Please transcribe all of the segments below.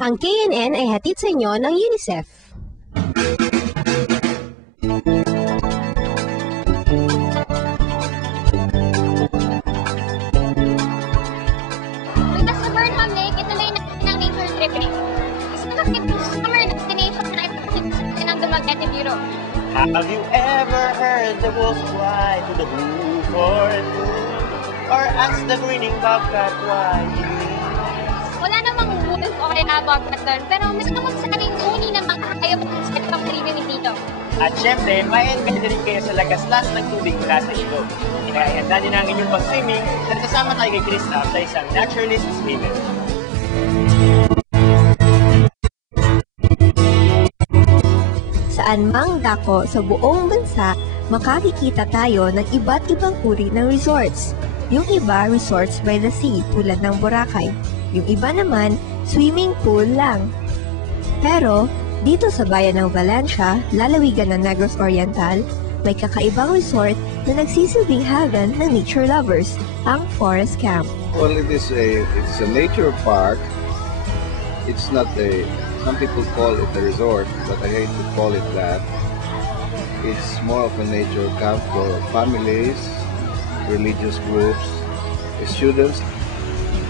Ang KNN ay hatid sa inyo ng UNICEF. Pagkas sa Burnham Lake, ituloy natin ang nature tripping. Isang summer destination na ipagsisin ng Dumaguete Bureau. Have you ever heard the wolf cry to the blue forest? Or ask the grinning bobcat why he grins? Wala namang wolf o kaya bobcat doon, pero may kamagsaring uni ng mga hayop at set ng tribune dito. At syempre, ma-enjoy rin kayo sa lagaslas ng tubig mula sa ilog. Kaya ihanda niyo na ang inyong pag-swimming at kasama tayo kay Krista sa isang naturalist swimmer. Saan mang dako sa buong bansa, makakikita tayo ng iba't ibang uri ng resorts. Yung iba, resorts by the sea tulad ng Boracay. Yung iba naman, swimming pool lang. Pero, dito sa bayan ng Valencia, lalawigan ng Negros Oriental, may kakaibang resort na nagsisilbing haven ng nature lovers, ang Forest Camp. Well, it's a nature park. It's not some people call it a resort, but I hate to call it that. It's more of a nature camp for families, religious groups, students.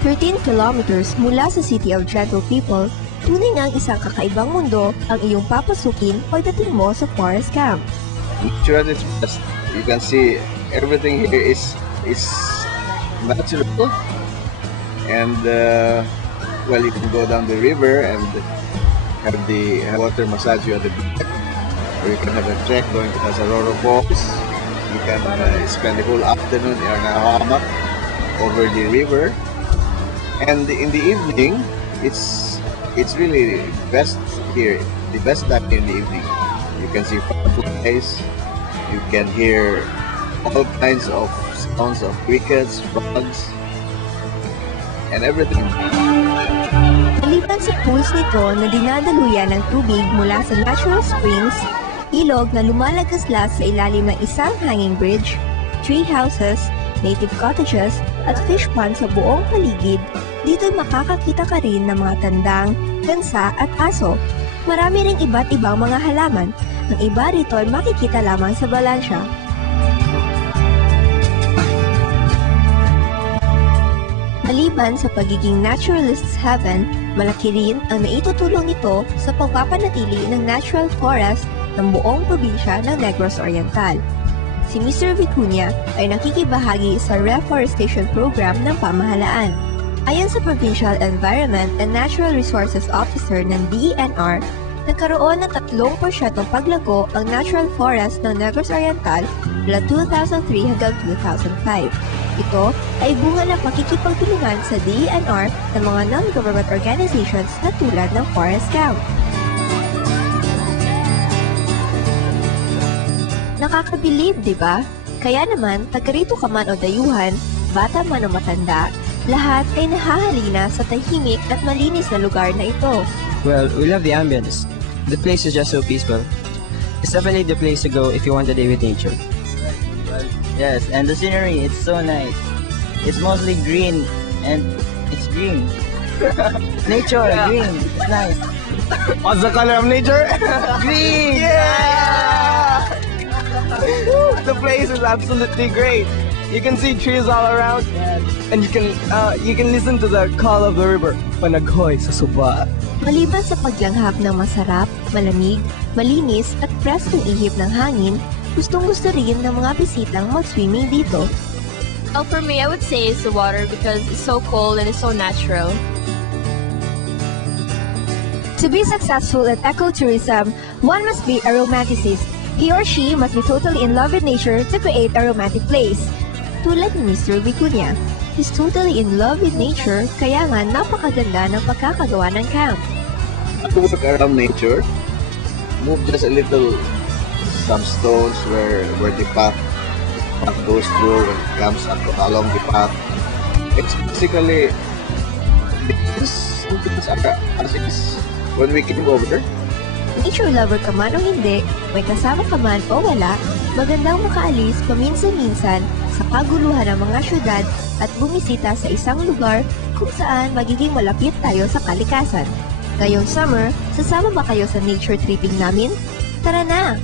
13 kilometers mula sa City of Gentle People, tunay ngang isang kakaibang mundo ang iyong papasukin pagdating mo sa Forest Camp. Nature at its best. You can see everything here is natural, and well, you can go down the river and have the water massage you at the beach, or you can have a trek going to Azaroro Falls. You can spend the whole afternoon in a hammock over the river, and in the evening, it's really best here. The best time in the evening. You can see fireflies. You can hear all kinds of sounds of crickets, frogs, and everything. Maliban sa pools nito na dinadaluyan ng tubig mula sa natural springs, ilog na lumalagaslas sa ilalim ng isang hanging bridge, tree houses, native cottages, at fish pond sa buong paligid, dito'y makakakita ka rin ng mga tandang, gansa at aso. Marami ring iba't ibang mga halaman. Ang iba rito ay makikita lamang sa Valencia. Maliban sa pagiging naturalist's heaven, malaki rin ang naitutulong nito sa pagpapanatili ng natural forest ng buong probinsya ng Negros Oriental. Si Mr. Vicuña ay nakikibahagi sa reforestation program ng pamahalaan. Ayon sa Provincial Environment and Natural Resources Officer ng DENR, nagkaroon ng 3% paglago ang natural forest ng Negros Oriental mula 2003 hanggang 2005. Ito ay bunga ng pakikipagtulungan sa DENR ng mga non-government organizations na tulad ng Forest Camp. Nakakabilib, di ba? Kaya naman, taga-rito ka man o dayuhan, bata man o matanda, lahat ay nahahalina sa tahimik at malinis na lugar na ito. Well, we love the ambience. The place is just so peaceful. It's definitely the place to go if you want a day with nature. Yes, and the scenery, it's so nice. It's mostly green, and it's green. Nature, green, it's nice. What's the color of nature? Green! Yeah! The place is absolutely great. You can see trees all around, and you can listen to the call of the river. Panaghoy sa suba. Maliban sa paglanghap ng masarap, malamig, malinis at preskong ihip ng hangin, gustong-gusto rin ng mga bisitang mag-swimming dito. Well, for me, I would say it's the water because it's so cold and it's so natural. To be successful at ecotourism, one must be a romanticist. He or she must be totally in love with nature to create a romantic place. Tulad ni Mr. Vicuña, he's totally in love with nature, kaya nga napakaganda ng pagkakagawa ng camp. To work around nature, move just a little, some stones where the path goes through and comes along the path. It's basically as it is when we came over. Nature lover ka man o hindi, may kasama ka man o wala, magandang makaalis paminsan-minsan sa kaguluhan ng mga syudad at bumisita sa isang lugar kung saan magiging malapit tayo sa kalikasan. Ngayong summer, sasama ba kayo sa nature tripping namin? Tara na!